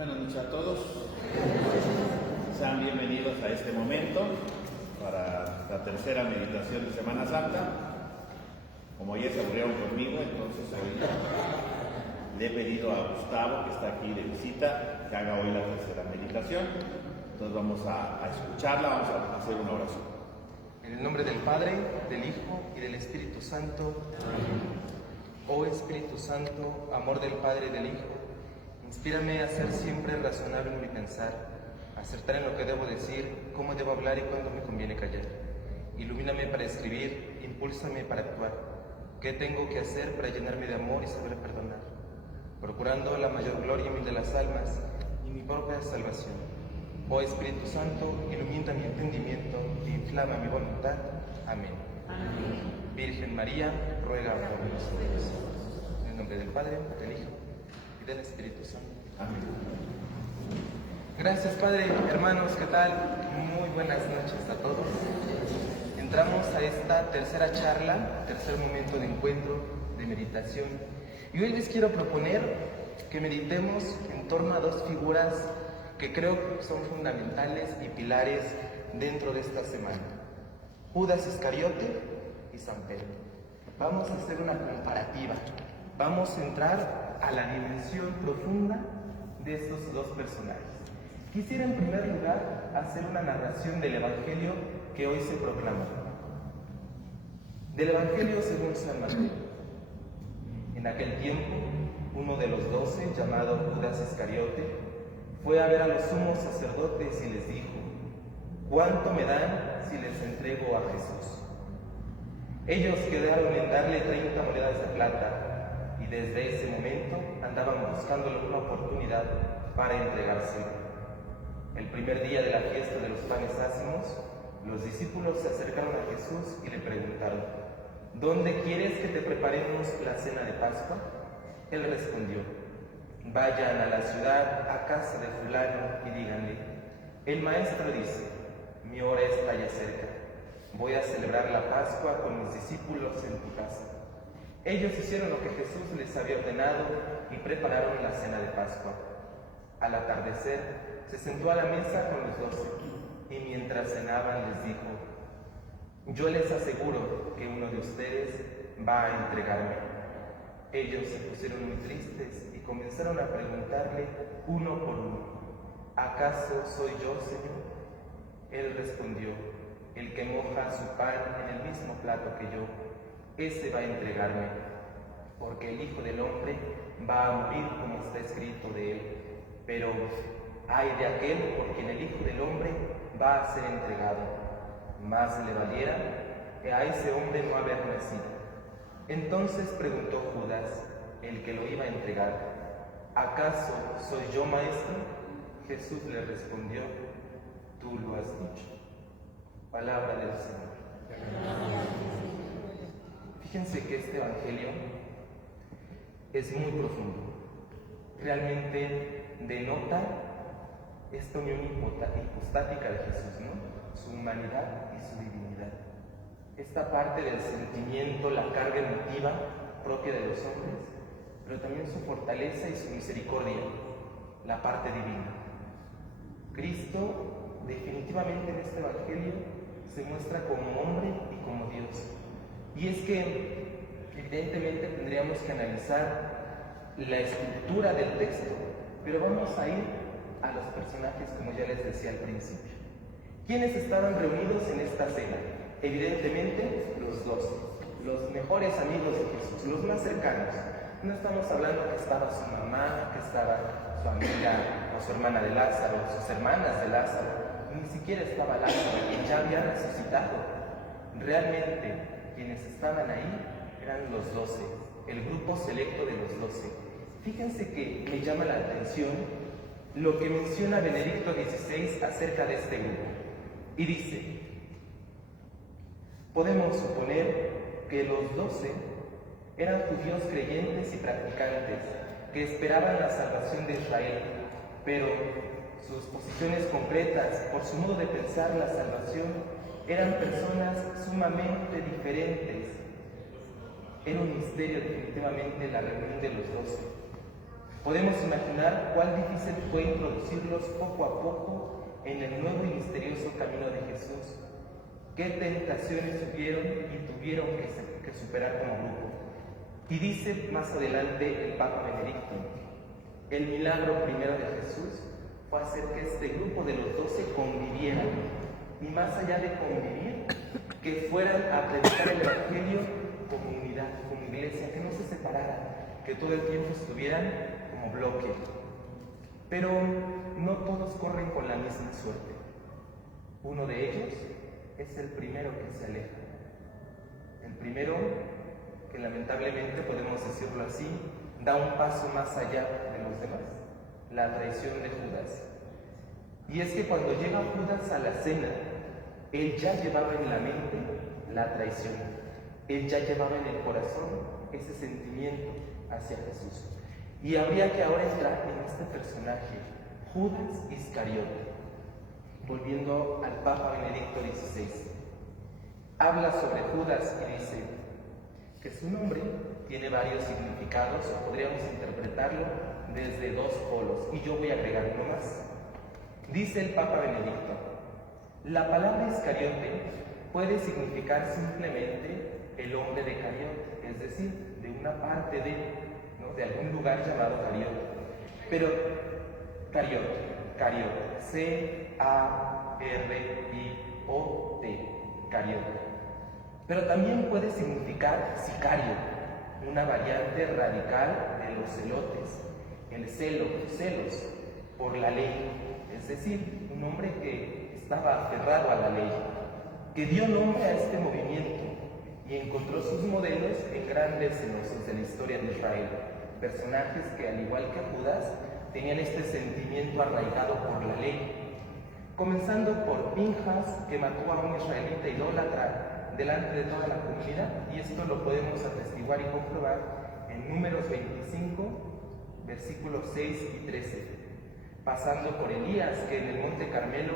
Buenas noches a todos. Sean bienvenidos a este momento para la tercera meditación de Semana Santa. Como ya se aburrieron conmigo, entonces hoy le he pedido a Gustavo, que está aquí de visita, que haga hoy la tercera meditación. Entonces vamos a escucharla, vamos a hacer una oración. En el nombre del Padre, del Hijo y del Espíritu Santo. Amén. Oh Espíritu Santo, amor del Padre y del Hijo, inspírame a ser siempre razonable en mi pensar, acertar en lo que debo decir, cómo debo hablar y cuándo me conviene callar. Ilumíname para escribir, impúlsame para actuar. ¿Qué tengo que hacer para llenarme de amor y saber perdonar? Procurando la mayor gloria y bien de las almas y mi propia salvación. Oh Espíritu Santo, ilumina mi entendimiento e inflama mi voluntad. Amén. Amén. Virgen María, ruega por nosotros. En el nombre del Padre, del Hijo y del Espíritu Santo. Amén. Gracias, Padre. Hermanos, ¿qué tal? Muy buenas noches a todos. Entramos a esta tercera charla, tercer momento de encuentro, de meditación. Y hoy les quiero proponer que meditemos en torno a dos figuras que creo que son fundamentales y pilares dentro de esta semana: Judas Iscariote y San Pedro. Vamos a hacer una comparativa. Vamos a entrar a la dimensión profunda de estos dos personajes. Quisiera en primer lugar hacer una narración del Evangelio que hoy se proclama. Del Evangelio según San Mateo. En aquel tiempo, uno de los 12, llamado Judas Iscariote, fue a ver a los sumos sacerdotes y les dijo: ¿cuánto me dan si les entrego a Jesús? Ellos quedaron en darle 30 monedas de plata, y desde ese momento andaban buscándole una oportunidad para entregárselo. El primer día de la fiesta de los panes ácimos, los discípulos se acercaron a Jesús y le preguntaron: ¿dónde quieres que te preparemos la cena de Pascua? Él respondió: vayan a la ciudad, a casa de fulano, y díganle: el maestro dice, mi hora está ya cerca. Voy a celebrar la Pascua con mis discípulos en tu casa. Ellos hicieron lo que Jesús les había ordenado y prepararon la cena de Pascua. Al atardecer, se sentó a la mesa con los 12, y mientras cenaban les dijo: yo les aseguro que uno de ustedes va a entregarme. Ellos se pusieron muy tristes y comenzaron a preguntarle uno por uno: ¿acaso soy yo, Señor? Él respondió: el que moja su pan en el mismo plato que yo, ese va a entregarme, porque el Hijo del Hombre va a morir como está escrito de él. Pero ay de aquel por quien el Hijo del Hombre va a ser entregado. Más le valiera que a ese hombre no haber nacido. Entonces preguntó Judas, el que lo iba a entregar: ¿acaso soy yo, maestro? Jesús le respondió: tú lo has dicho. Palabra del Señor. Fíjense que este Evangelio es muy profundo. Realmente denota esta unión hipostática de Jesús, ¿no? Su humanidad y su divinidad. Esta parte del sentimiento, la carga emotiva propia de los hombres, pero también su fortaleza y su misericordia, la parte divina. Cristo, definitivamente en este Evangelio, se muestra como hombre y como Dios. Y es que, evidentemente, tendríamos que analizar la estructura del texto, pero vamos a ir a los personajes, como ya les decía al principio. ¿Quiénes estaban reunidos en esta cena? Evidentemente, los 12, los mejores amigos de Jesús, los más cercanos. No estamos hablando que estaba su mamá, que estaba su amiga o su hermana de Lázaro, sus hermanas de Lázaro. Ni siquiera estaba Lázaro, quien ya había resucitado. Realmente, quienes estaban ahí eran los 12, el grupo selecto de los 12. Fíjense que me llama la atención lo que menciona Benedicto XVI acerca de este grupo. Y dice: podemos suponer que los 12 eran judíos creyentes y practicantes que esperaban la salvación de Israel, pero sus posiciones concretas, por su modo de pensar la salvación, eran personas sumamente diferentes. Era un misterio definitivamente la reunión de los 12. Podemos imaginar cuán difícil fue introducirlos poco a poco en el nuevo y misterioso camino de Jesús. Qué tentaciones tuvieron y tuvieron que superar como grupo. Y dice más adelante el Papa Benedicto, el milagro primero de Jesús fue hacer que este grupo de los 12 convivieran, y más allá de convivir, que fueran a predicar el Evangelio como unidad, como iglesia, que no se separaran, que todo el tiempo estuvieran como bloque. Pero no todos corren con la misma suerte. Uno de ellos es el primero que se aleja. El primero, que lamentablemente podemos decirlo así, da un paso más allá de los demás, la traición de Judas. Y es que cuando llega Judas a la cena, él ya llevaba en la mente la traición, él ya llevaba en el corazón ese sentimiento hacia Jesús. Y habría que ahora entrar en este personaje, Judas Iscariote. Volviendo al Papa Benedicto XVI, habla sobre Judas y dice que su nombre tiene varios significados, o podríamos interpretarlo desde dos polos, y yo voy a agregar uno más. Dice el Papa Benedicto, la palabra Iscariote puede significar simplemente el hombre de Cariote, es decir, de una parte de algún lugar llamado Cariote. Pero Cariote, C-A-R-I-O-T, Cariote. Pero también puede significar sicario, una variante radical de los celotes, el celos por la ley, es decir, un hombre que estaba aferrado a la ley, que dio nombre a este movimiento y encontró sus modelos en grandes cenosos de la historia de Israel, personajes que, al igual que Judas, tenían este sentimiento arraigado por la ley, comenzando por Pinjas, que mató a un israelita idólatra delante de toda la comunidad, y esto lo podemos atestiguar y comprobar en Números 25, versículos 6 y 13, pasando por Elías, que en el Monte Carmelo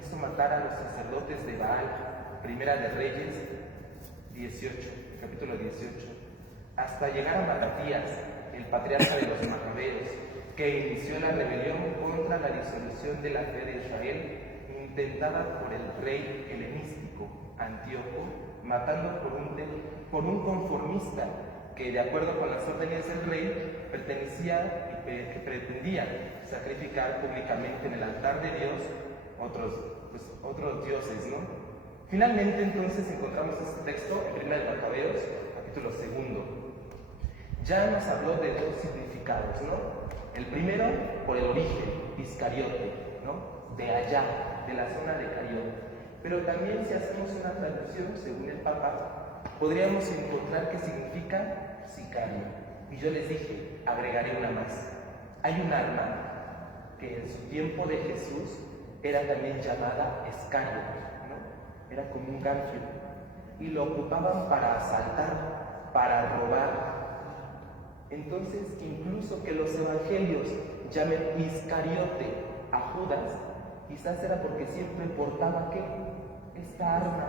hizo matar a los sacerdotes de Baal, Primera de Reyes 18, capítulo 18, hasta llegar a Matatías, el patriarca de los Macabeos, que inició la rebelión contra la disolución de la fe de Israel, intentada por el rey helenístico Antíoco, matando por un conformista que, de acuerdo con las órdenes del rey, que pretendía sacrificar públicamente en el altar de Dios otros dioses, ¿no? Finalmente, entonces, encontramos este texto en Primera de Macabeos, capítulo 2. Ya nos habló de dos significados, ¿no? El primero, por el origen, Iscariote, ¿no? De allá, de la zona de Cariote. Pero también, si hacemos una traducción, según el Papa, podríamos encontrar que significa sicario. Y yo les dije, agregaré una más. Hay un arma que en su tiempo de Jesús era también llamada escario, ¿no? Era como un gancho. Y lo ocupaban para asaltar, para robar. Entonces, incluso que los evangelios llamen Iscariote a Judas, quizás era porque siempre portaba esta arma,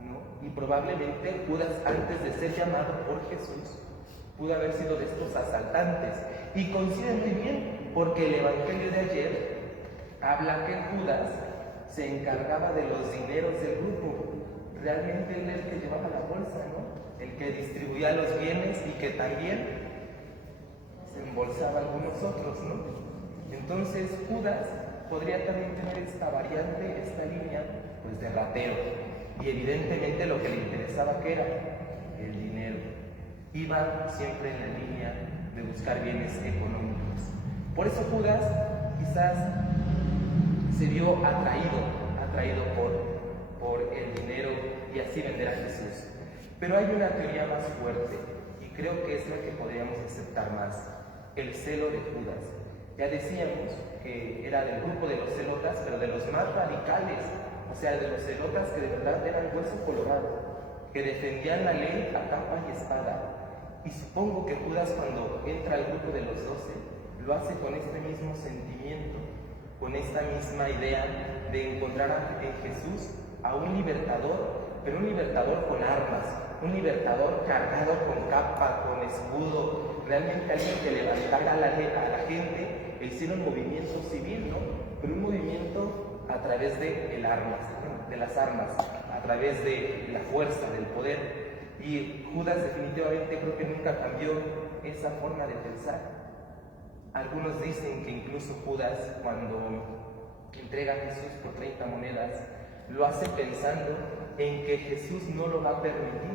¿no? Y probablemente Judas, antes de ser llamado por Jesús, pudo haber sido de estos asaltantes. Y coincide muy bien, porque el evangelio de ayer habla que Judas se encargaba de los dineros del grupo. Realmente él era el que llevaba la bolsa, ¿no? El que distribuía los bienes y que también se embolsaba algunos otros, ¿no? Entonces Judas podría también tener esta variante, esta línea, pues de ratero. Y evidentemente lo que le interesaba, ¿qué era? El dinero. Iba siempre en la línea de buscar bienes económicos. Por eso Judas quizás se vio atraído por el dinero y así vender a Jesús. Pero hay una teoría más fuerte y creo que es la que podríamos aceptar más: el celo de Judas. Ya decíamos que era del grupo de los celotas, pero de los más radicales, o sea, de los celotas que de verdad eran hueso colorado, que defendían la ley a capa y espada. Y supongo que Judas, cuando entra al grupo de los 12, lo hace con este mismo sentimiento, con esta misma idea de encontrar en Jesús a un libertador, pero un libertador con armas, un libertador cargado con capa, con escudo, realmente alguien que levantara a la gente e hiciera un movimiento civil, ¿no? Pero un movimiento a través de las armas, a través de la fuerza, del poder. Y Judas definitivamente creo que nunca cambió esa forma de pensar. Algunos dicen que incluso Judas, cuando entrega a Jesús por 30 monedas, lo hace pensando en que Jesús no lo va a permitir,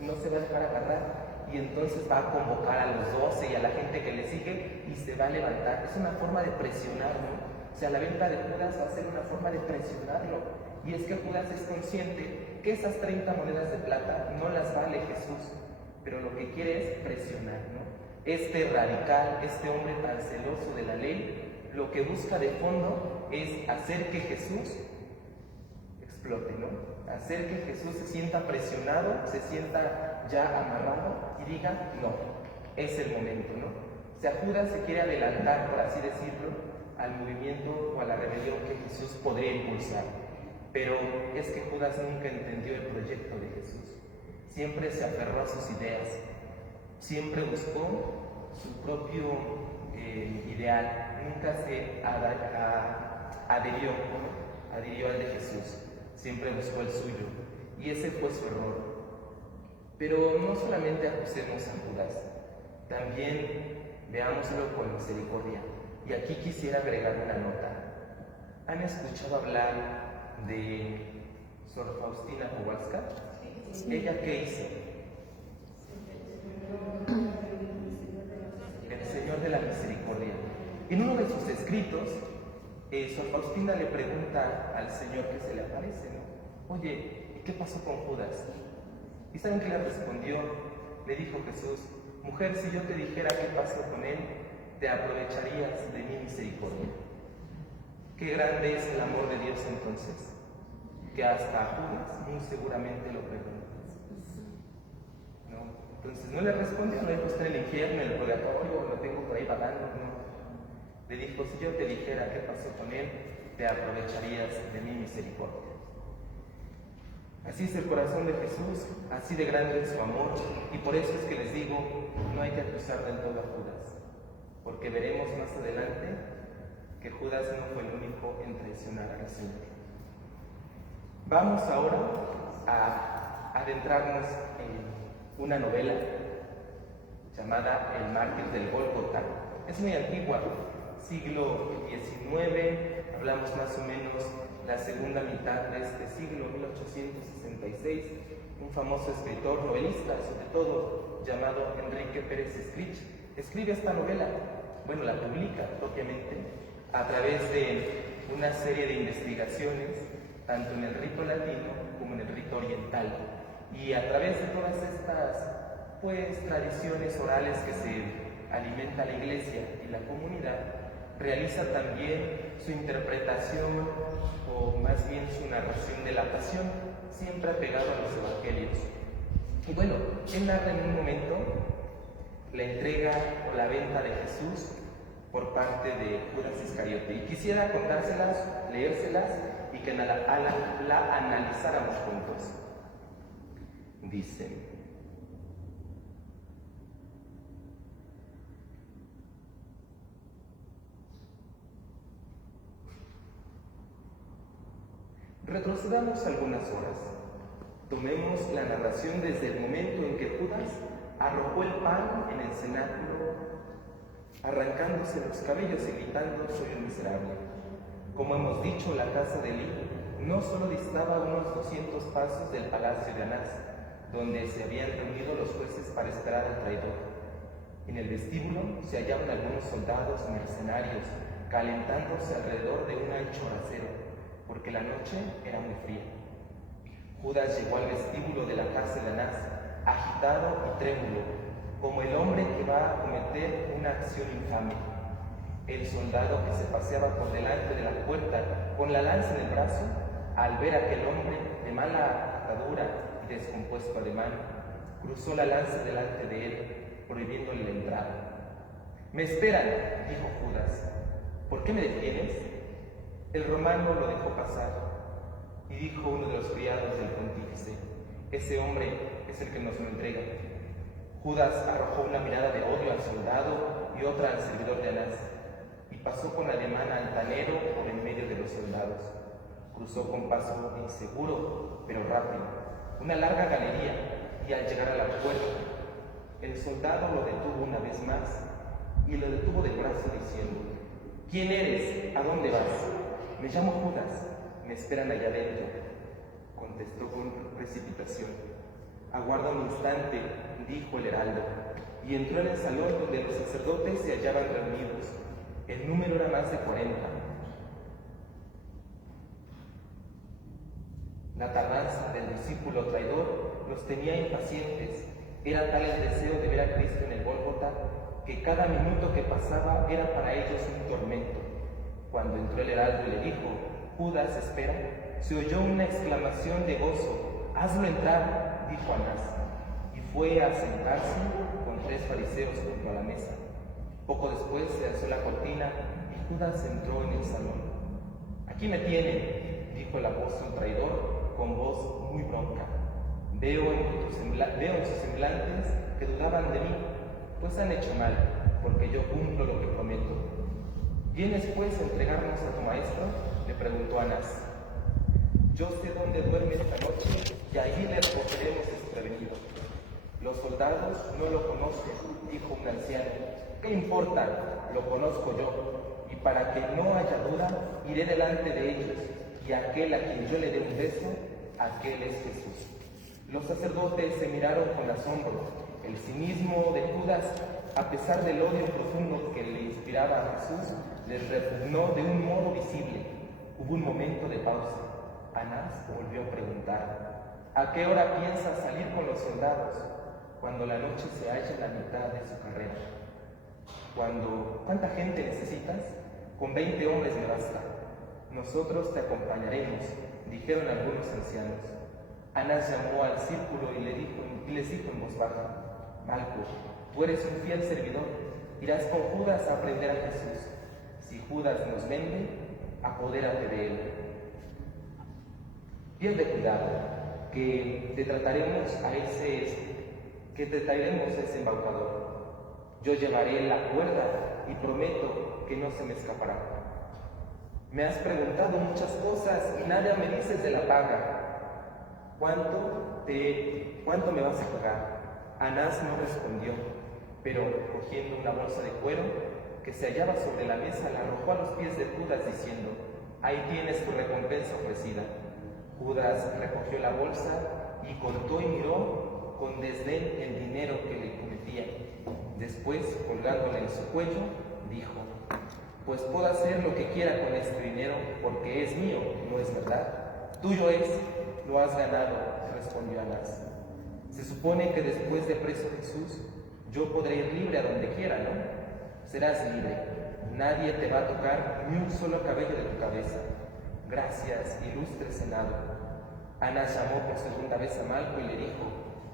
no se va a dejar agarrar, y entonces va a convocar a los 12 y a la gente que le sigue y se va a levantar. Es una forma de presionarlo. O sea, la venta de Judas va a ser una forma de presionarlo. Y es que Judas es consciente que esas 30 monedas de plata no las vale Jesús, pero lo que quiere es presionar, ¿no? Este radical, este hombre tan celoso de la ley, lo que busca de fondo es hacer que Jesús explote, ¿no? Hacer que Jesús se sienta presionado, se sienta ya amarrado y diga, no, es el momento, ¿no? O sea, Judas se quiere adelantar, por así decirlo, al movimiento o a la rebelión que Jesús podría impulsar. Pero es que Judas nunca entendió el proyecto de Jesús. Siempre se aferró a sus ideas, siempre buscó su propio ideal, nunca se adhirió al de Jesús, siempre buscó el suyo, y ese fue su error. Pero no solamente acusemos a Judas, también veámoslo con misericordia. Y aquí quisiera agregar una nota. ¿Han escuchado hablar de Sor Faustina Kowalska? ¿Ella qué hizo? El Señor de la Misericordia. En uno de sus escritos, Sor Faustina le pregunta al Señor que se le aparece, ¿no? Oye, ¿y qué pasó con Judas? ¿Y saben qué le respondió? Le dijo Jesús, mujer, si yo te dijera qué pasó con él, te aprovecharías de mi misericordia. Qué grande es el amor de Dios entonces, que hasta a Judas muy seguramente lo perdonó. ¿No? Entonces no le respondió, no dijo, está en el infierno, en el purgatorio, lo tengo por ahí vagando, no. Le dijo, si yo te dijera qué pasó con él, te aprovecharías de mi misericordia. Así es el corazón de Jesús, así de grande es su amor, y por eso es que les digo, no hay que acusar del todo a Judas, porque veremos más adelante que Judas no fue el único en traicionar al Señor. Vamos ahora a adentrarnos en una novela llamada El mártir del Gólgota. Es muy antigua, siglo XIX, hablamos más o menos la segunda mitad de este siglo, 1866, un famoso escritor novelista, sobre todo, llamado Enrique Pérez Escrich, escribe esta novela, bueno, la publica propiamente, a través de una serie de investigaciones, tanto en el rito latino como en el rito oriental, y a través de todas estas, tradiciones orales que se alimenta la Iglesia y la comunidad, realiza también su interpretación, o más bien su narración de la pasión, siempre apegado a los evangelios. Y bueno, él narra en un momento la entrega o la venta de Jesús por parte de Judas Iscariote. Y quisiera contárselas, leérselas y que la analizáramos juntos. Dice: retrocedamos algunas horas. Tomemos la narración desde el momento en que Judas arrojó el pan en el cenáculo, arrancándose los cabellos y gritando: soy un miserable. Como hemos dicho, la casa de Elí no solo distaba unos 200 pasos del palacio de Anás, donde se habían reunido los jueces para esperar al traidor. En el vestíbulo se hallaban algunos soldados mercenarios calentándose alrededor de un ancho brasero, porque la noche era muy fría. Judas llegó al vestíbulo de la casa de Anás, agitado y trémulo, como el hombre que va a cometer una acción infame. El soldado que se paseaba por delante de la puerta con la lanza en el brazo, al ver a aquel hombre de mala atadura y descompuesto ademán, cruzó la lanza delante de él, prohibiéndole la entrada. «Me esperan», dijo Judas. «¿Por qué me detienes?» El romano lo dejó pasar, y dijo uno de los criados del pontífice: «Ese hombre es el que nos lo entrega». Judas arrojó una mirada de odio al soldado y otra al servidor de Anás, y pasó con ademán altanero por en medio de los soldados. Cruzó con paso inseguro, pero rápido, una larga galería, y al llegar a la puerta, el soldado lo detuvo una vez más, y lo detuvo del brazo diciendo: ¿Quién eres? ¿A dónde vas? Me llamo Judas, me esperan allá adentro. Contestó con precipitación: Aguarda un instante, dijo el heraldo, y entró en el salón donde los sacerdotes se hallaban reunidos. El número era más de 40. La tardanza del discípulo traidor los tenía impacientes. Era tal el deseo de ver a Cristo en el Gólgota que cada minuto que pasaba era para ellos un tormento. Cuando entró el heraldo y le dijo: Judas, espera, se oyó una exclamación de gozo. «¡Hazlo entrar!», dijo Anás, y fue a sentarse con 3 fariseos junto a la mesa. Poco después se alzó la cortina y Judas entró en el salón. «Aquí me tienen», dijo el apóstol traidor con voz muy bronca. Veo en sus semblantes que dudaban de mí, pues han hecho mal, porque yo cumplo lo que prometo. ¿Vienes pues a entregarnos a tu maestro?, le preguntó Anás. Yo sé dónde duerme esta noche y allí le recogeremos desprevenido. Los soldados no lo conocen, dijo un anciano. ¿Qué importa? Lo conozco yo, y para que no haya duda, iré delante de ellos, y aquel a quien yo le dé un beso, aquel es Jesús. Los sacerdotes se miraron con asombro. El cinismo de Judas, a pesar del odio profundo que le inspiraba a Jesús, les repugnó de un modo visible. Hubo un momento de pausa. Anás volvió a preguntar: ¿A qué hora piensas salir con los soldados? Cuando la noche se halla en la mitad de su carrera. ¿Cuánta gente necesitas? Con 20 hombres me basta. Nosotros te acompañaremos, dijeron algunos ancianos. Anás llamó al círculo y les dijo en voz baja: Malco, tú eres un fiel servidor, irás con Judas a aprender a Jesús. Si Judas nos vende, apodérate de él. Pierde cuidado, que te trataremos a ese embaucador. Yo llevaré la cuerda y prometo que no se me escapará. Me has preguntado muchas cosas y nada me dices de la paga. ¿Cuánto me vas a pagar? Anás no respondió, pero cogiendo una bolsa de cuero que se hallaba sobre la mesa, la arrojó a los pies de Judas diciendo: Ahí tienes tu recompensa ofrecida. Judas recogió la bolsa y contó y miró con desdén el dinero que le prometía. Después, colgándola en su cuello, dijo: Pues puedo hacer lo que quiera con este dinero, porque es mío, ¿no es verdad? Tuyo es, lo has ganado, respondió Anás. Se supone que después de preso Jesús, yo podré ir libre a donde quiera, ¿no? Serás libre. Nadie te va a tocar ni un solo cabello de tu cabeza. Gracias, ilustre Senado. Anás llamó por segunda vez a Malco y le dijo: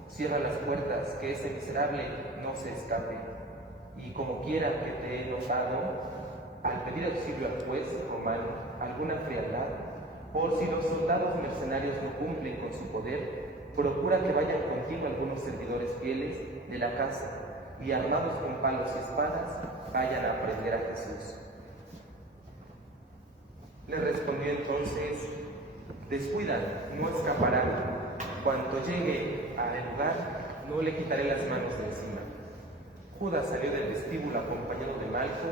Cierra las puertas, que ese miserable no se escape. Y como quiera que te he notado, al pedir auxilio al juez romano alguna frialdad, por si los soldados mercenarios no cumplen con su poder, procura que vayan contigo algunos servidores fieles de la casa y armados con palos y espadas vayan a prender a Jesús. Le respondió entonces: Descuida, no escapará. Cuando llegue al lugar, no le quitaré las manos de encima. Judas salió del vestíbulo acompañado de Malco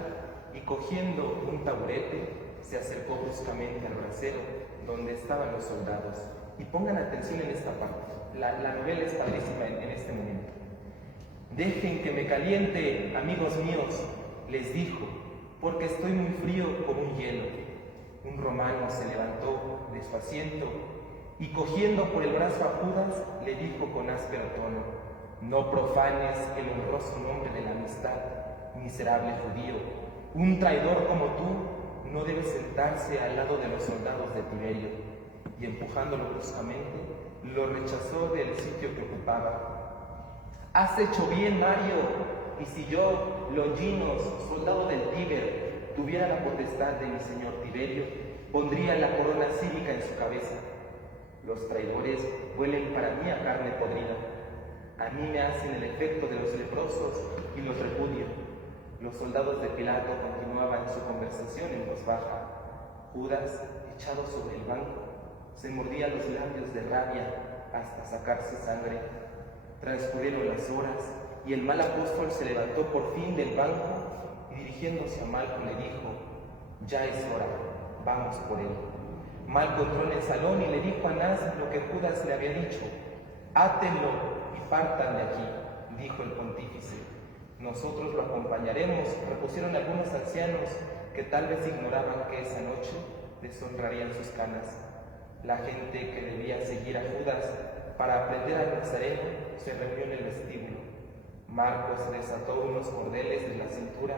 y cogiendo un taburete, se acercó bruscamente al brasero donde estaban los soldados. Y pongan atención en esta parte. La novela es padrísima en este momento. Dejen que me caliente, amigos míos, les dijo, porque estoy muy frío como un hielo. Un romano se levantó de su asiento y cogiendo por el brazo a Judas, le dijo con áspero tono: No profanes el honroso nombre de la amistad, miserable judío. Un traidor como tú no debe sentarse al lado de los soldados de Tiberio. Y empujándolo bruscamente, lo rechazó del sitio que ocupaba. Has hecho bien, Mario, y si yo, Longinos, soldado del Tíber, tuviera la potestad de mi señor Tiberio, pondría la corona cívica en su cabeza. Los traidores huelen para mí a carne podrida. A mí me hacen el efecto de los leprosos y los repudio. Los soldados de Pilato continuaban su conversación en voz baja. Judas, echado sobre el banco, se mordía los labios de rabia hasta sacarse sangre. Transcurrieron las horas y el mal apóstol se levantó por fin del banco y dirigiéndose a Malco le dijo: ya es hora, vamos por él. Malco entró en el salón y le dijo a Anás lo que Judas le había dicho. Átenlo y partan de aquí, dijo el pontífice. Nosotros lo acompañaremos, repusieron algunos ancianos que tal vez ignoraban que esa noche deshonrarían sus canas. La gente que debía seguir a Judas para aprender al Nazareno se reunió en el vestíbulo. Marcos se desató unos cordeles de la cintura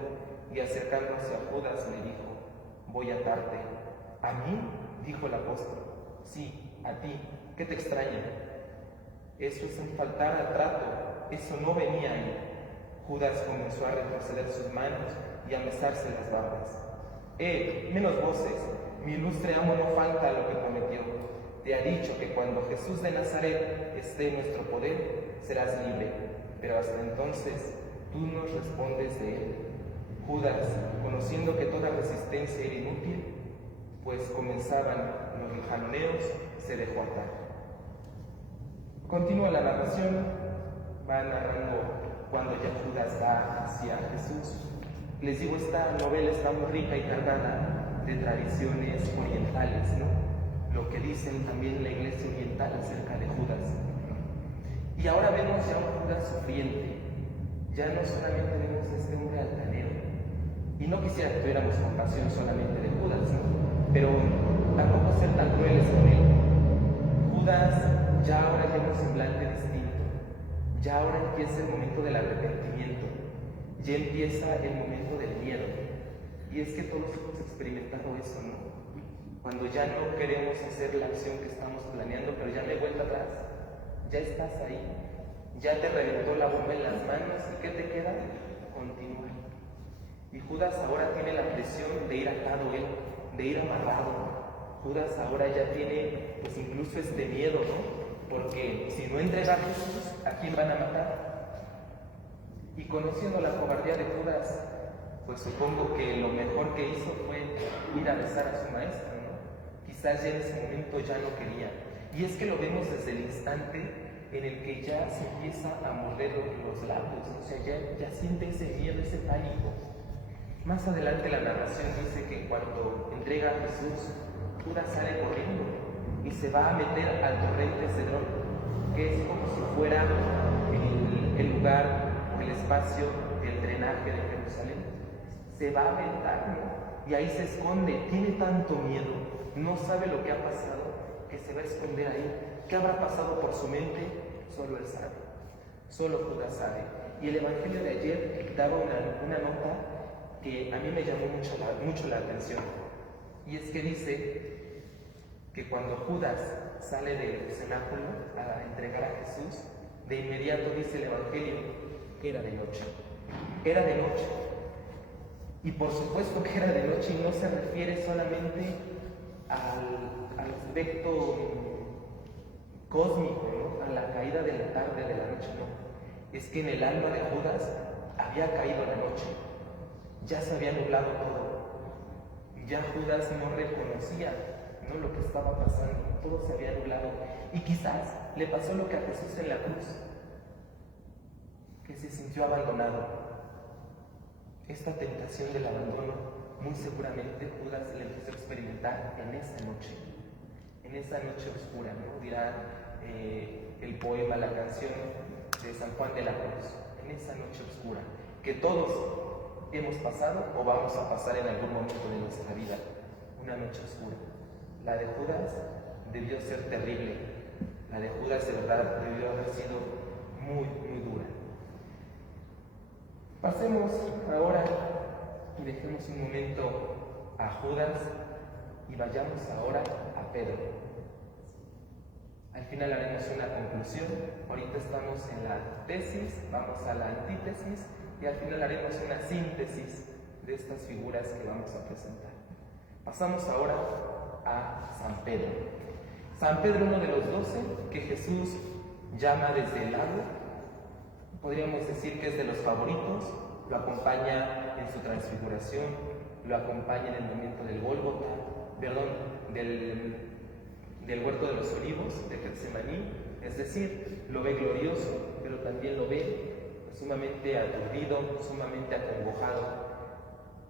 y acercándose a Judas le dijo: voy a atarte. ¿A mí?, dijo el apóstol. Sí, a ti. ¿Qué te extraña? Eso es faltar al trato. Eso no venía ahí. Judas comenzó a retroceder sus manos y a mesarse las barbas. Menos voces. Mi ilustre amo no falta a lo que prometió. Te ha dicho que cuando Jesús de Nazaret esté en nuestro poder, serás libre. Pero hasta entonces, tú nos respondes de él. Judas, conociendo que toda resistencia era inútil, pues comenzaban los jaloneos, se dejó atar. Continúa la narración, va narrando cuando ya Judas va hacia Jesús. Les digo, esta novela está muy rica y cargada de tradiciones orientales, ¿no? Lo que dicen también la iglesia oriental acerca de Judas. Y ahora vemos ya un Judas sufriente. Ya no solamente vemos a este hombre altanero. Y no quisiera que tuviéramos compasión solamente de Judas, ¿no? Pero tampoco ser tan crueles con él. Judas ya ahora tiene un semblante distinto. Ya ahora empieza el momento del arrepentimiento. Ya empieza el momento del miedo. Y es que todos hemos experimentado eso, ¿no? Cuando ya no queremos hacer la acción que estamos planeando, pero ya no hay vuelta atrás. Ya estás ahí. Ya te reventó la bomba en las manos. ¿Y qué te queda? Continuar. Y Judas ahora tiene la presión de ir atado él, de ir amarrado. Judas ahora ya tiene, pues incluso este miedo, ¿no? Porque si no entrega a Jesús, ¿a quién van a matar? Y conociendo la cobardía de Judas, pues supongo que lo mejor que hizo fue ir a besar a su maestro, ¿no? Quizás ya en ese momento ya no quería. Y es que lo vemos desde el instante en el que ya se empieza a morder los labios, o sea, ya siente ese miedo, ese pánico. Más adelante la narración dice que cuando entrega a Jesús, Judas sale corriendo y se va a meter al torrente Cedrón, que es como si fuera el lugar, el espacio del drenaje de Jerusalén. Se va a aventar, ¿no? Y ahí se esconde. Tiene tanto miedo, no sabe lo que ha pasado, que se va a esconder ahí. ¿Qué habrá pasado por su mente? Solo él sabe. Solo Judas sabe. Y el evangelio de ayer daba una nota que a mí me llamó mucho la atención. Y es que dice que cuando Judas sale del cenáculo a entregar a Jesús, de inmediato dice el evangelio que era de noche. Era de noche. Y por supuesto que era de noche y no se refiere solamente al aspecto cósmico, ¿no? A la caída de la tarde, de la noche, no. Es que en el alma de Judas había caído la noche. Ya se había nublado todo. Ya Judas no reconocía, ¿no?, lo que estaba pasando. Todo se había nublado. Y quizás le pasó lo que a Jesús en la cruz, que se sintió abandonado. Esta tentación del abandono, muy seguramente Judas le empezó a experimentar en esa noche oscura, ¿no? Dirá el poema, la canción de San Juan de la Cruz, en esa noche oscura, que todos hemos pasado o vamos a pasar en algún momento de nuestra vida, una noche oscura. La de Judas debió ser terrible, la de Judas de verdad debió haber sido muy, muy dura. Pasemos ahora y dejemos un momento a Judas y vayamos ahora a Pedro. Al final haremos una conclusión. Ahorita estamos en la tesis, vamos a la antítesis y al final haremos una síntesis de estas figuras que vamos a presentar. Pasamos ahora a San Pedro. San Pedro, uno de los 12 que Jesús llama desde el lago podríamos decir que es de los favoritos, lo acompaña en su transfiguración, lo acompaña en el momento del Gólgota, del huerto de los olivos, de Getsemaní, es decir, lo ve glorioso, pero también lo ve sumamente aturdido, sumamente acongojado.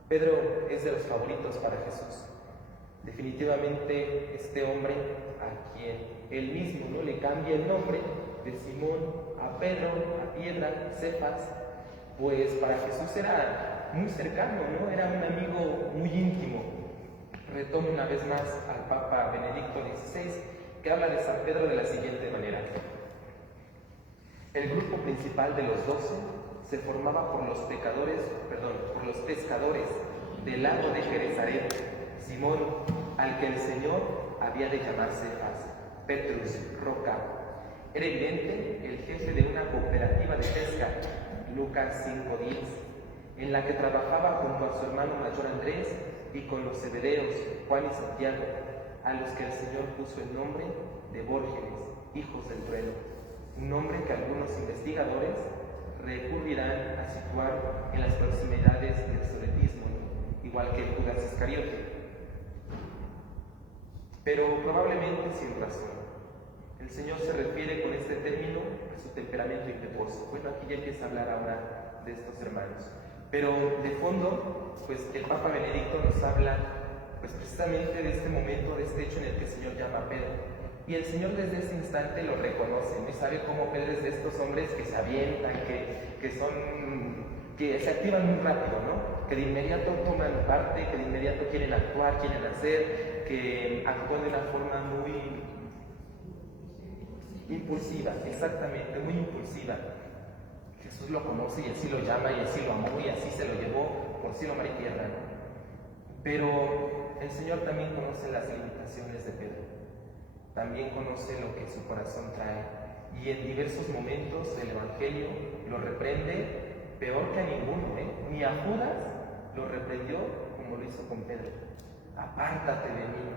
Pedro es de los favoritos para Jesús. Definitivamente este hombre, a quien él mismo no le cambia el nombre de Simón a Pedro, a Piedra, Cefas, pues para Jesús era muy cercano, ¿no? Era un amigo muy íntimo. Retomo una vez más al Papa Benedicto XVI, que habla de San Pedro de la siguiente manera. El grupo principal de los 12 se formaba por los pescadores del lago de Genezaret, Simón, al que el Señor había de llamar Cefas, Petrus, roca. Era evidente el jefe de una cooperativa de pesca, Lucas 5:10, en la que trabajaba junto a su hermano mayor Andrés y con los zebedeos, Juan y Santiago, a los que el Señor puso el nombre de Bórgenes, hijos del trueno, un nombre que algunos investigadores recurrirán a situar en las proximidades del soretismo, igual que Judas Iscariote. Pero probablemente sin razón. El Señor se refiere con este término a su temperamento impetuoso. Bueno, aquí ya empieza a hablar ahora de estos hermanos. Pero de fondo, pues el Papa Benedicto nos habla pues precisamente de este momento, de este hecho en el que el Señor llama a Pedro. Y el Señor desde ese instante lo reconoce, ¿no? Y sabe cómo Pedro es de estos hombres que se avientan, que se activan muy rápido, ¿no? Que de inmediato toman parte, que de inmediato quieren actuar, quieren hacer, que actúan de una forma muy impulsiva, exactamente, muy impulsiva. Jesús lo conoce y así lo llama y así lo amó y así se lo llevó por cielo, mar y tierra, ¿no? Pero el Señor también conoce las limitaciones de Pedro, también conoce lo que su corazón trae y en diversos momentos del Evangelio lo reprende peor que a ninguno, ni a Judas lo reprendió como lo hizo con Pedro. Apártate de mí,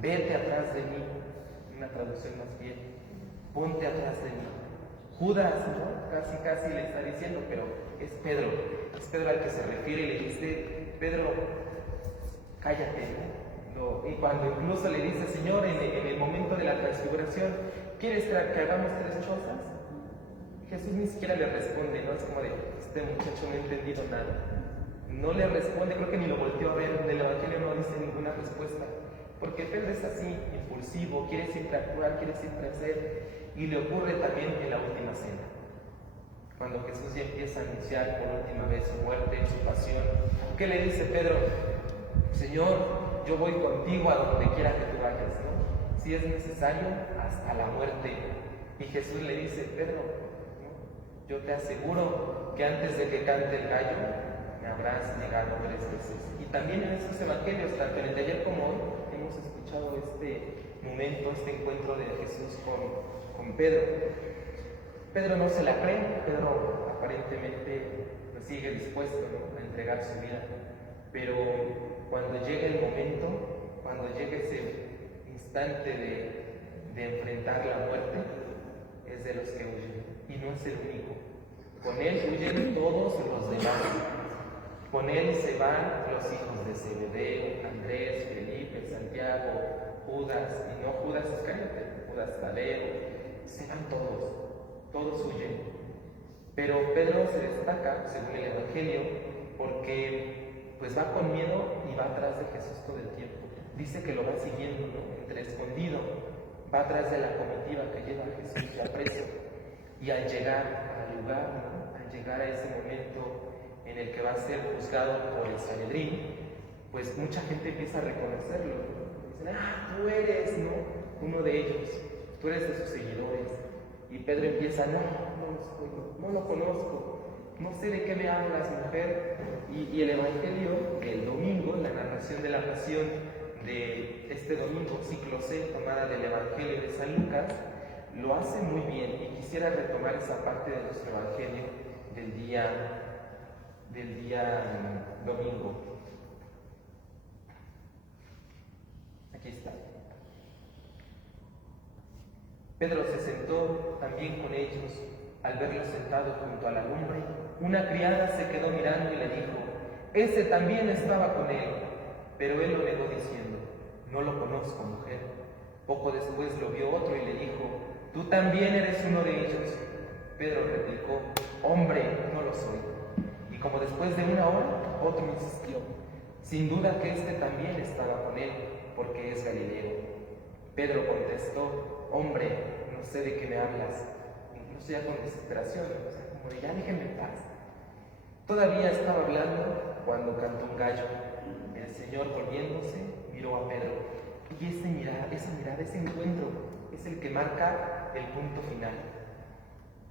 vete atrás de mí, una traducción más bien, ponte atrás de mí. Judas, ¿no? Casi le está diciendo, pero es Pedro al que se refiere y le dice, Pedro, cállate, ¿no? Y cuando incluso le dice, Señor, en el momento de la transfiguración, ¿quieres que hagamos 3 cosas? Jesús ni siquiera le responde, ¿no? Es como de, este muchacho no ha entendido nada. No le responde, creo que ni lo volteó a ver, en el Evangelio no dice ninguna respuesta. Porque Pedro es así, impulsivo, quiere siempre actuar, quiere siempre hacer. Y le ocurre también en la última cena. Cuando Jesús ya empieza a anunciar por última vez su muerte, su pasión, ¿qué le dice Pedro? Señor, yo voy contigo a donde quiera que tú vayas, ¿no? Si es necesario, hasta la muerte. Y Jesús le dice, Pedro, ¿no? Yo te aseguro que antes de que cante el gallo, me habrás negado 3 veces. Y también en esos evangelios, tanto en el de ayer como hoy, hemos escuchado este momento, este encuentro de Jesús con Pedro. Pedro no se la cree, Pedro aparentemente pues, sigue dispuesto, ¿no? a entregar su vida. Pero cuando llega el momento, cuando llega ese instante de enfrentar la muerte, es de los que huyen. Y no es el único. Con él huyen todos los demás. Con él se van los hijos de Zebedeo, Andrés, Felipe, Santiago, Judas, y no Judas Iscariote, Judas Tadeo. Se van todos huyen. Pero Pedro se destaca, según el Evangelio, porque pues va con miedo y va atrás de Jesús todo el tiempo. Dice que lo va siguiendo, ¿no? Entre escondido, va atrás de la comitiva que lleva a Jesús ya preso. Y al llegar al lugar, ¿no? Al llegar a ese momento en el que va a ser juzgado por el Sanedrín, pues mucha gente empieza a reconocerlo. Dicen, tú eres, ¿no? Uno de ellos, tú eres de sus seguidores. Y Pedro empieza, no lo conozco, no sé de qué me hablas, mujer. Y el Evangelio del domingo, la narración de la pasión de este domingo, ciclo C, tomada del Evangelio de San Lucas, lo hace muy bien. Y quisiera retomar esa parte de nuestro Evangelio del día domingo. Aquí está. Pedro se sentó también con ellos Al verlo sentado junto a la lumbre, una criada se quedó mirando y le dijo: «Ese también estaba con él». Pero él lo negó diciendo: «No lo conozco, mujer». Poco después lo vio otro y le dijo: «Tú también eres uno de ellos». Pedro replicó: «Hombre, no lo soy». Y como después de una hora, otro insistió: «Sin duda que este también estaba con él, porque es Galileo». Pedro contestó: «Hombre, no sé de qué me hablas». Incluso ya con desesperación, o sea, como de: «Ya déjenme en paz». Todavía estaba hablando cuando cantó un gallo. El Señor, volviéndose, miró a Pedro. Y esa mirada, ese encuentro, es el que marca el punto final.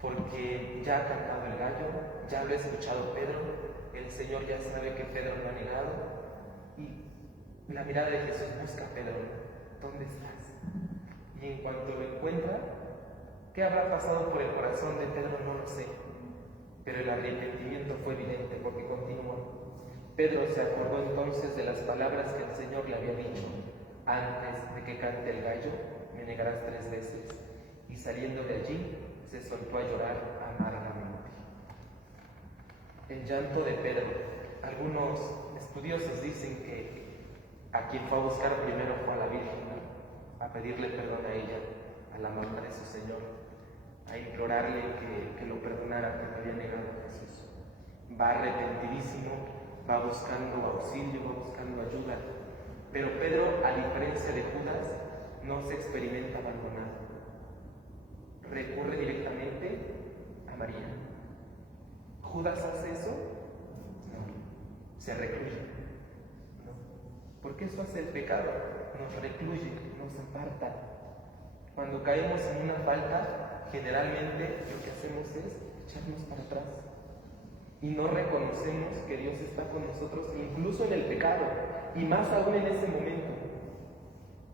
Porque ya ha cantado el gallo, ya lo ha escuchado Pedro, el Señor ya sabe que Pedro lo ha negado. Y la mirada de Jesús busca a Pedro: ¿dónde estás? Y en cuanto lo encuentra, ¿qué habrá pasado por el corazón de Pedro? No lo sé. Pero el arrepentimiento fue evidente, porque continuó. Pedro se acordó entonces de las palabras que el Señor le había dicho: «Antes de que cante el gallo, me negarás 3 veces». Y saliendo de allí, se soltó a llorar amargamente. El llanto de Pedro. Algunos estudiosos dicen que a quien fue a buscar primero fue a la Virgen, a pedirle perdón a ella, a la mamá de su Señor, a implorarle que lo perdonara, que no había negado a Jesús. Va arrepentidísimo, va buscando auxilio, va buscando ayuda. Pero Pedro, a diferencia de Judas, no se experimenta abandonado. Recurre directamente a María. ¿Judas hace eso? No. Se recluye. No. Porque eso hace el pecado. Nos recluye, nos aparta. Cuando caemos en una falta, generalmente lo que hacemos es echarnos para atrás. Y no reconocemos que Dios está con nosotros incluso en el pecado, y más aún en ese momento.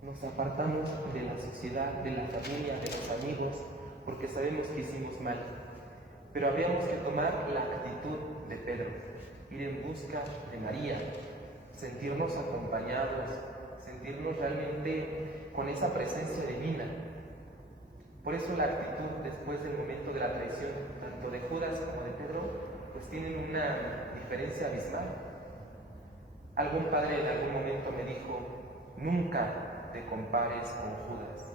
Nos apartamos de la sociedad, de la familia, de los amigos, porque sabemos que hicimos mal. Pero habríamos que tomar la actitud de Pedro, ir en busca de María, sentirnos acompañados, sentirnos realmente con esa presencia divina. Por eso la actitud después del momento de la traición, tanto de Judas como de Pedro, pues tienen una diferencia abismal. Algún padre en algún momento me dijo: nunca te compares con Judas,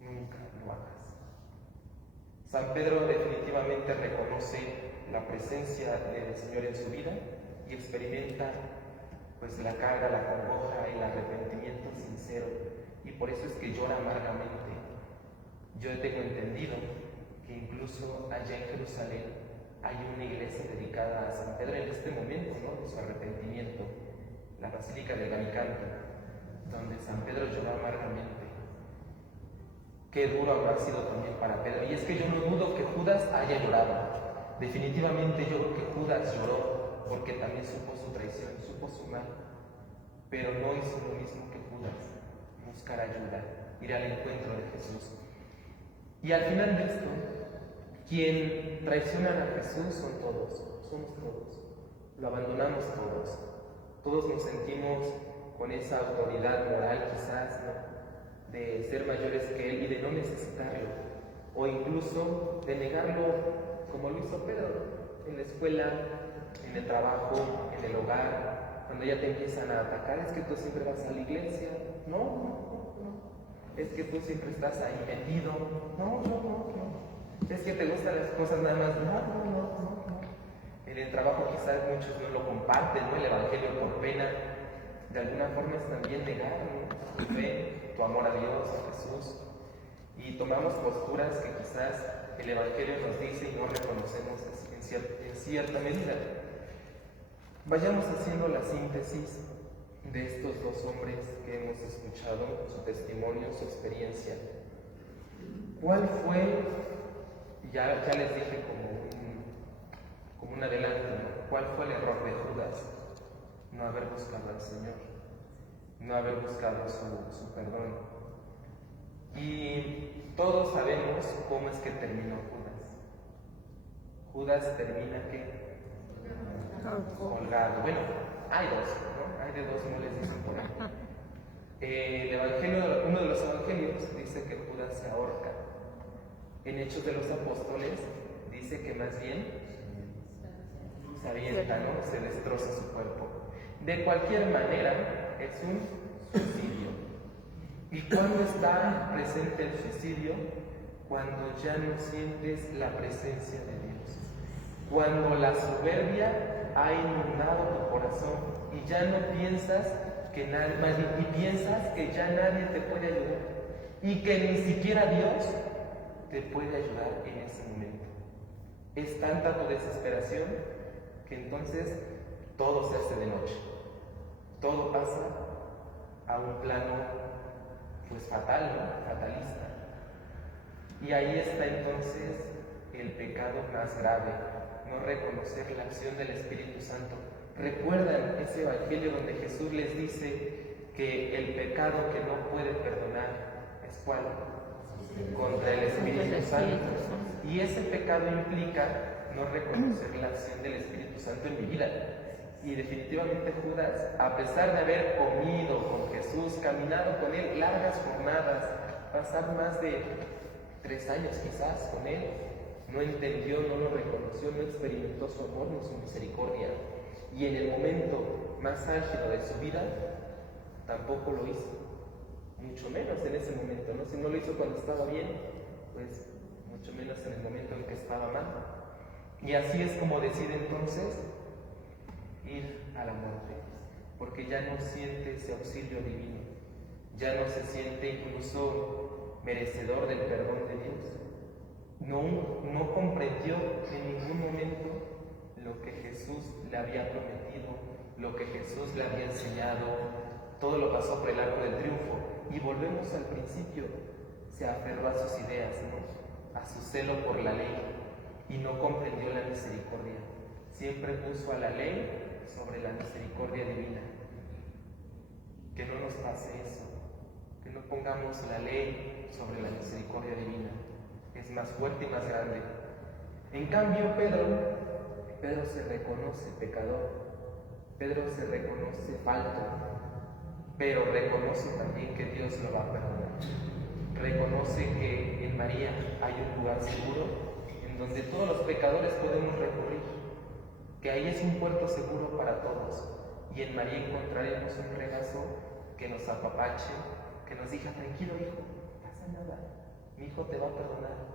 nunca lo hagas. San Pedro definitivamente reconoce la presencia del Señor en su vida y experimenta pues la carga, la congoja, el arrepentimiento sincero, y por eso es que llora amargamente. Yo tengo entendido que incluso allá en Jerusalén hay una iglesia dedicada a San Pedro en este momento, ¿no?, de su arrepentimiento, la Basílica del Galicanto, donde San Pedro lloró amargamente. Qué duro habrá sido también para Pedro. Y es que yo no dudo que Judas haya llorado. Definitivamente yo creo que Judas lloró porque también supo su traición, supo su mal. Pero no hizo lo mismo que Judas, buscar ayuda, ir al encuentro de Jesús. Y al final de esto, quien traicionan a Jesús son todos, somos todos. Lo abandonamos todos. Todos nos sentimos con esa autoridad moral quizás, ¿no?, de ser mayores que Él y de no necesitarlo, o incluso de negarlo como lo hizo Pedro en la escuela, en el trabajo, en el hogar, cuando ya te empiezan a atacar. Es que tú siempre vas a la iglesia, no, es que tú siempre estás ahí metido, no, es que te gustan las cosas nada más, no. En el trabajo quizás muchos no lo comparten, ¿no?, el evangelio por pena. De alguna forma es también negar, ¿no?, tu fe, tu amor a Dios, a Jesús, y tomamos posturas que quizás el Evangelio nos dice y no reconocemos en cierta medida. Vayamos haciendo la síntesis de estos dos hombres que hemos escuchado, su testimonio, su experiencia. ¿Cuál fue? Ya les dije como un adelanto, ¿no?, ¿cuál fue el error de Judas? No haber buscado al Señor, no haber buscado su perdón. Y todos sabemos cómo es que terminó Judas. Judas termina ¿qué? Colgado. Bueno, hay dos, ¿no? Hay de dos moles, dicen por ahí. El evangelio, uno de los evangelios dice que Judas se ahorca. En Hechos de los Apóstoles dice que más bien se avienta, ¿no? Se destroza su cuerpo. De cualquier manera, es un suicidio. ¿Y cuándo está presente el suicidio? Cuando ya no sientes la presencia de Dios. Cuando la soberbia ha inundado tu corazón y ya no piensas que nadie, y piensas que ya nadie te puede ayudar y que ni siquiera Dios te puede ayudar en ese momento. Es tanta tu desesperación que entonces todo se hace de noche. Todo pasa a un plano pues fatal, ¿no? Fatalista. Y ahí está entonces el pecado más grave, no reconocer la acción del Espíritu Santo. ¿Recuerdan ese evangelio donde Jesús les dice que el pecado que no puede perdonar es cuál? Contra el Espíritu Santo. Y ese pecado implica no reconocer la acción del Espíritu Santo en mi vida. Y definitivamente Judas, a pesar de haber comido con Jesús, caminado con él largas jornadas, pasar más de 3 años quizás con él, no entendió, no lo reconoció, no experimentó su amor ni su misericordia. Y en el momento más álgido de su vida, tampoco lo hizo. Mucho menos en ese momento, ¿no? Si no lo hizo cuando estaba bien, pues mucho menos en el momento en que estaba mal. Y así es como decide entonces ir a la muerte, porque ya no siente ese auxilio divino, ya no se siente incluso merecedor del perdón de Dios. No comprendió en ningún momento lo que Jesús le había prometido, lo que Jesús le había enseñado. Todo lo pasó por el arco del triunfo. Y volvemos al principio, se aferró a sus ideas, ¿no? A su celo por la ley, y no comprendió la misericordia. Siempre puso a la ley sobre la misericordia divina. Que no nos pase eso, que no pongamos la ley sobre la misericordia divina. Es más fuerte y más grande. En cambio, Pedro se reconoce pecador, Pedro se reconoce falto, pero reconoce también que Dios lo va a perdonar. Reconoce que en María hay un lugar seguro en donde todos los pecadores podemos recurrir, que ahí es un puerto seguro para todos, y en María encontraremos un regazo que nos apapache, que nos diga: tranquilo hijo, no pasa nada, mi hijo te va a perdonar.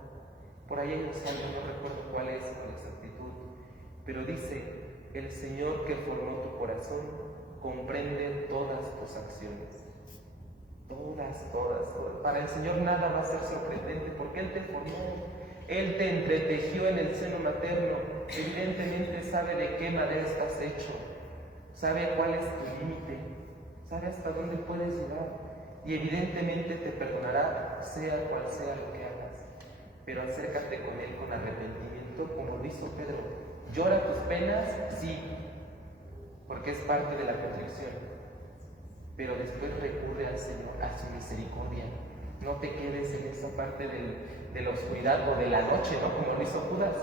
Por ahí hay un salmo, no recuerdo cuál es con exactitud, pero dice: el Señor que formó tu corazón comprende todas tus acciones. Todas. Para el Señor nada va a ser sorprendente, porque Él te formó, Él te entretejió en el seno materno. Evidentemente sabe de qué madera estás hecho, sabe cuál es tu límite, sabe hasta dónde puedes llegar, y evidentemente te perdonará, sea cual sea lo que hagas. Pero acércate con Él con arrepentimiento, como lo hizo Pedro. Llora tus penas, sí, porque es parte de la contrición, pero después recurre al Señor, a su misericordia. No te quedes en esa parte de la oscuridad o de la noche, ¿no? Como lo hizo Judas.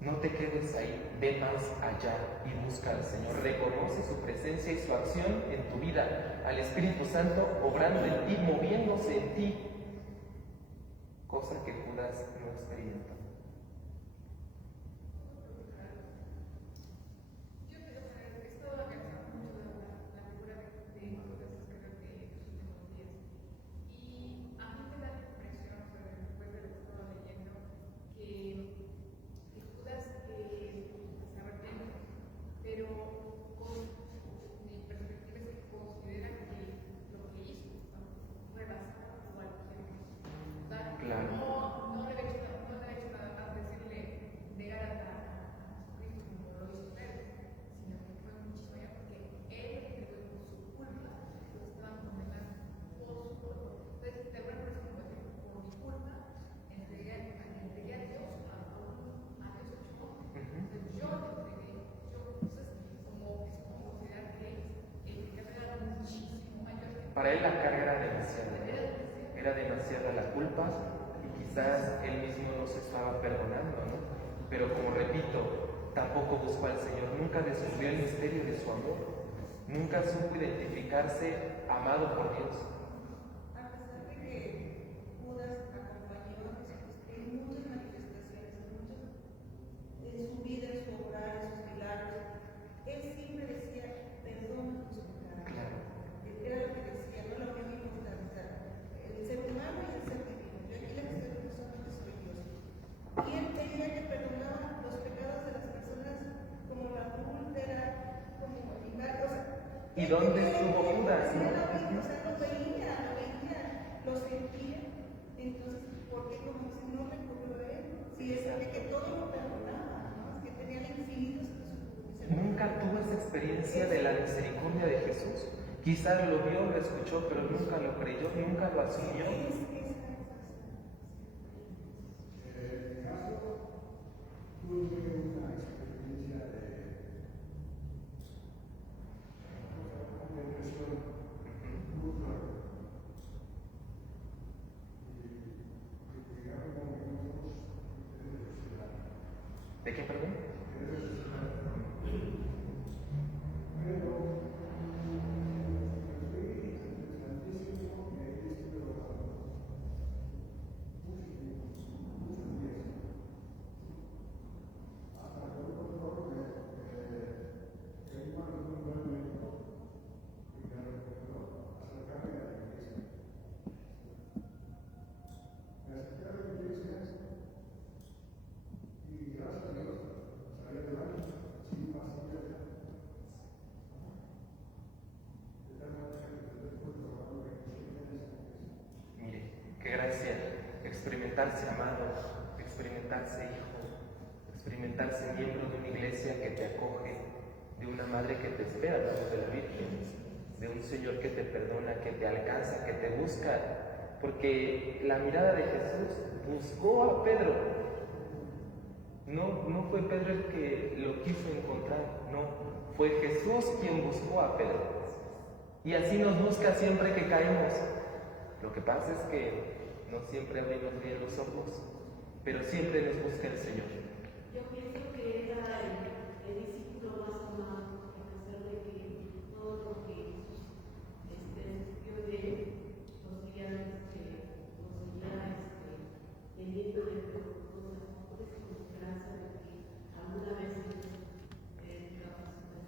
No te quedes ahí, ve más allá y busca al Señor. Reconoce su presencia y su acción en tu vida, al Espíritu Santo obrando en ti, moviéndose en ti, cosa que Judas no experimentó. Para él la carga era demasiada la culpa, y quizás él mismo no se estaba perdonando, ¿no? Pero como repito, tampoco buscó al Señor, nunca descubrió el misterio de su amor, nunca supo identificarse amado por Dios. A pesar de que Judas acompañó a Jesús en muchas manifestaciones, en muchas ¿Y dónde estuvo Judas? O sea, lo veía, lo sentía. Entonces, ¿por qué como si no recurrió a él? Si él sabe que todo lo perdonaba, ¿no? Que tenía el infinito. Nunca tuvo esa experiencia de la misericordia de Jesús. Quizás lo vio, lo escuchó, pero nunca lo creyó, nunca lo asumió. ¿De qué, perdón? Experimentarse amado, experimentarse hijo, experimentarse miembro de una iglesia que te acoge, de una madre que te espera, hablamos de la Virgen, de un Señor que te perdona, que te alcanza, que te busca, porque la mirada de Jesús buscó a Pedro. No fue Pedro el que lo quiso encontrar, no, fue Jesús quien buscó a Pedro. Y así nos busca siempre que caemos. Lo que pasa es que no siempre abrimos bien los ojos, pero siempre nos busca el Señor. Yo pienso que era el discípulo más amado, a pesar de que todo lo que Jesús recibió de él, lo seguía teniendo de cosas mejores con esperanza de que alguna vez iba a pasar.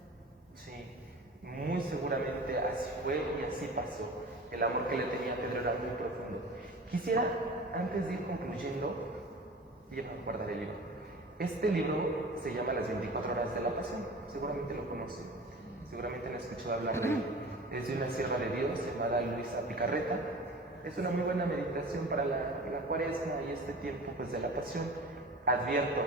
Sí, muy seguramente así fue y así pasó. El amor que le tenía a Pedro era muy profundo. Quisiera, antes de ir concluyendo, ya a guardar el libro. Este libro se llama Las 24 horas de la pasión. Seguramente lo conocen, seguramente han escuchado hablar de él. Es de una sierva de Dios llamada Luisa Picarreta. Es una muy buena meditación para la cuaresma y este tiempo pues, de la pasión. Advierto,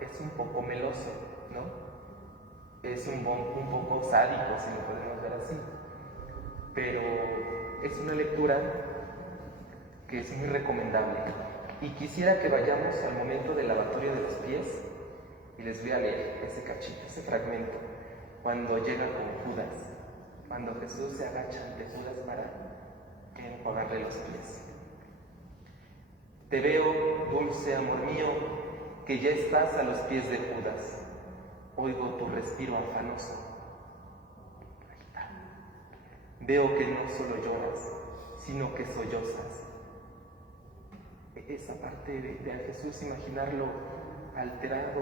es un poco meloso, ¿no? Es un poco sádico, si lo podemos ver así. Pero es una lectura que es muy recomendable. Y quisiera que vayamos al momento del lavatorio de los pies y les voy a leer ese cachito, ese fragmento, cuando llega con Judas, cuando Jesús se agacha ante Judas para enjuagarle los pies. Te veo, dulce amor mío, que ya estás a los pies de Judas. Oigo tu respiro afanoso. Veo que no solo lloras, sino que sollozas. Esa parte de a Jesús, imaginarlo alterado,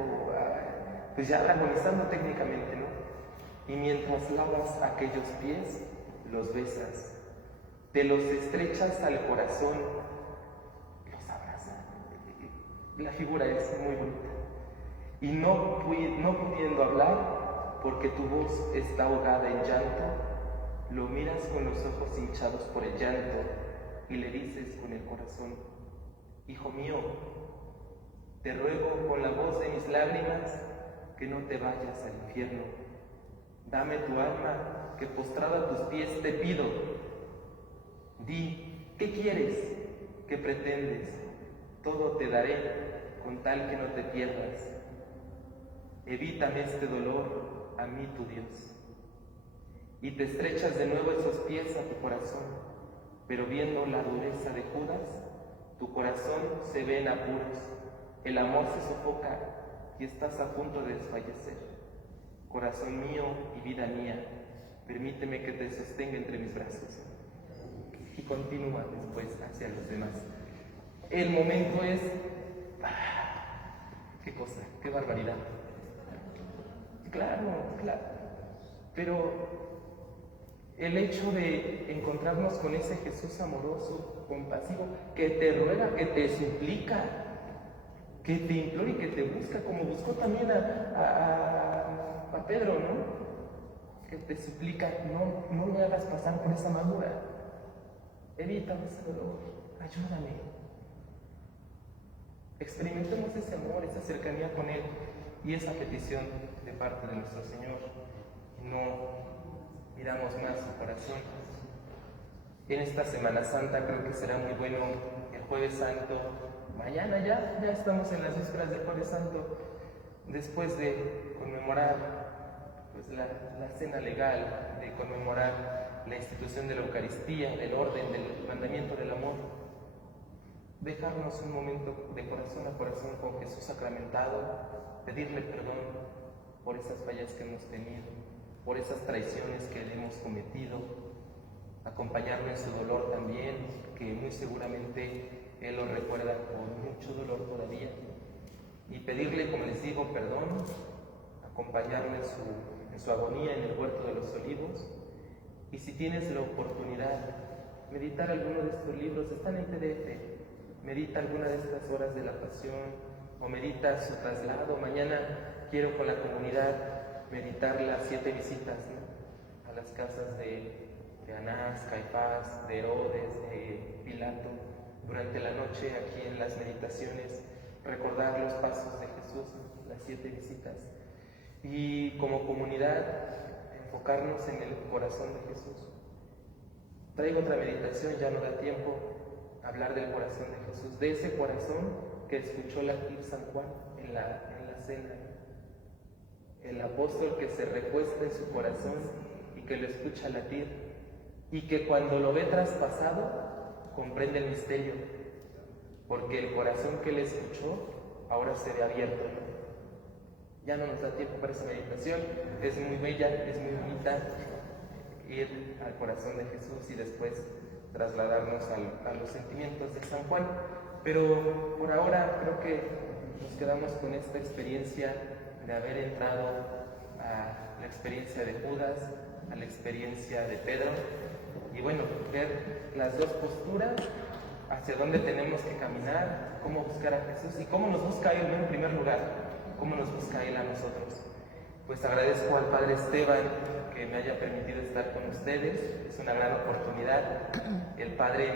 pues ya agonizando técnicamente, ¿no? Y mientras lavas aquellos pies, los besas, te los estrechas al corazón, los abrazas. La figura es muy bonita. Y no pudiendo hablar, porque tu voz está ahogada en llanto, lo miras con los ojos hinchados por el llanto y le dices con el corazón: Hijo mío, te ruego con la voz de mis lágrimas que no te vayas al infierno. Dame tu alma, que postrada a tus pies te pido. Di, ¿qué quieres? ¿Qué pretendes? Todo te daré, con tal que no te pierdas. Evítame este dolor, a mí tu Dios. Y te estrechas de nuevo esos pies a tu corazón, pero viendo la dureza de Judas, tu corazón se ve en apuros, el amor se sofoca y estás a punto de desfallecer. Corazón mío y vida mía, permíteme que te sostenga entre mis brazos. Y continúa después hacia los demás. El momento es... ¡Qué cosa! ¡Qué barbaridad! Claro. Pero el hecho de encontrarnos con ese Jesús amoroso, compasivo, que te ruega, que te suplica, que te implora y que te busca, como buscó también a Pedro, ¿no? que te suplica, no me hagas pasar por esa amargura, evítame ese dolor, ayúdame. Experimentemos ese amor, esa cercanía con Él y esa petición de parte de nuestro Señor. No miramos más su corazón. En esta Semana Santa creo que será muy bueno el Jueves Santo. Mañana ya estamos en las vísperas del Jueves Santo, después de conmemorar pues, la cena legal, de conmemorar la institución de la Eucaristía, del orden, del mandamiento del amor. Dejarnos un momento de corazón a corazón con Jesús sacramentado, pedirle perdón por esas fallas que hemos tenido, por esas traiciones que le hemos cometido, acompañarlo en su dolor también, que muy seguramente Él lo recuerda con mucho dolor todavía, y pedirle, como les digo, perdón, acompañarlo en su agonía en el huerto de los olivos, y si tienes la oportunidad, meditar alguno de estos libros, están en PDF. Medita alguna de estas horas de la pasión o medita su traslado. Mañana quiero con la comunidad meditar las 7 visitas, ¿no?, a las casas de Anás, Caifás, de Herodes, de Pilato. Durante la noche aquí en las meditaciones recordar los pasos de Jesús, las 7 visitas. Y como comunidad enfocarnos en el corazón de Jesús. Traigo otra meditación, ya no da tiempo. Hablar del corazón de Jesús, de ese corazón que escuchó latir San Juan en la cena. El apóstol que se recuesta en su corazón y que lo escucha latir, y que cuando lo ve traspasado comprende el misterio, porque el corazón que le escuchó ahora se ve abierto. Ya no nos da tiempo para esa meditación, es muy bella, es muy bonita, ir al corazón de Jesús y después trasladarnos a los sentimientos de San Juan. Pero por ahora creo que nos quedamos con esta experiencia de haber entrado a la experiencia de Judas, a la experiencia de Pedro, y bueno, ver las dos posturas, hacia dónde tenemos que caminar, cómo buscar a Jesús y cómo nos busca Él en primer lugar, cómo nos busca Él a nosotros. Pues agradezco al Padre Esteban que me haya permitido estar con ustedes, es una gran oportunidad. El Padre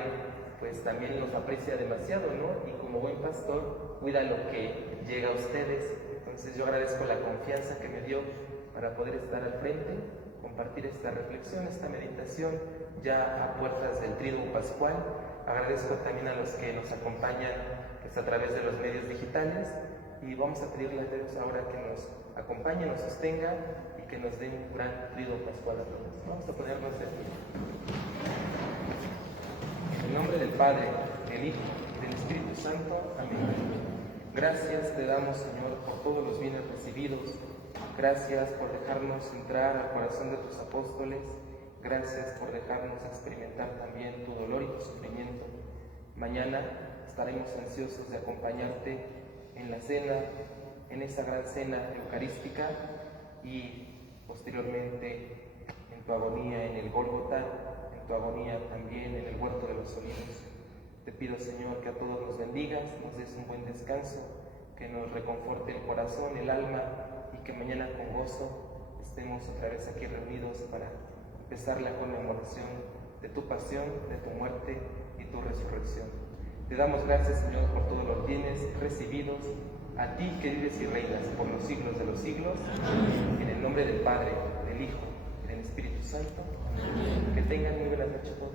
pues también los aprecia demasiado, ¿no? Y como buen pastor cuida lo que llega a ustedes. Entonces yo agradezco la confianza que me dio para poder estar al frente, compartir esta reflexión, esta meditación ya a puertas del Tríduo Pascual. Agradezco también a los que nos acompañan pues, a través de los medios digitales, y vamos a pedirle a Dios ahora que nos acompañe, nos sostenga y que nos dé un gran Tríduo Pascual a todos. Vamos a ponernos de pie. En el nombre del Padre, del Hijo y del Espíritu Santo. Amén. Gracias te damos, Señor, por todos los bienes recibidos. Gracias por dejarnos entrar al corazón de tus apóstoles. Gracias por dejarnos experimentar también tu dolor y tu sufrimiento. Mañana estaremos ansiosos de acompañarte en la cena, en esa gran cena eucarística, y posteriormente en tu agonía en el Gólgota, en tu agonía también en el huerto de los olivos. Te pido, Señor, que a todos nos bendigas, nos des un buen descanso, que nos reconforte el corazón, el alma, y que mañana con gozo estemos otra vez aquí reunidos para empezar la conmemoración de tu pasión, de tu muerte y tu resurrección. Te damos gracias, Señor, por todos los bienes recibidos, a ti que vives y reinas por los siglos de los siglos. Amén. En el nombre del Padre, del Hijo y del Espíritu Santo. Amén. Que tengan muy buenas noches todos.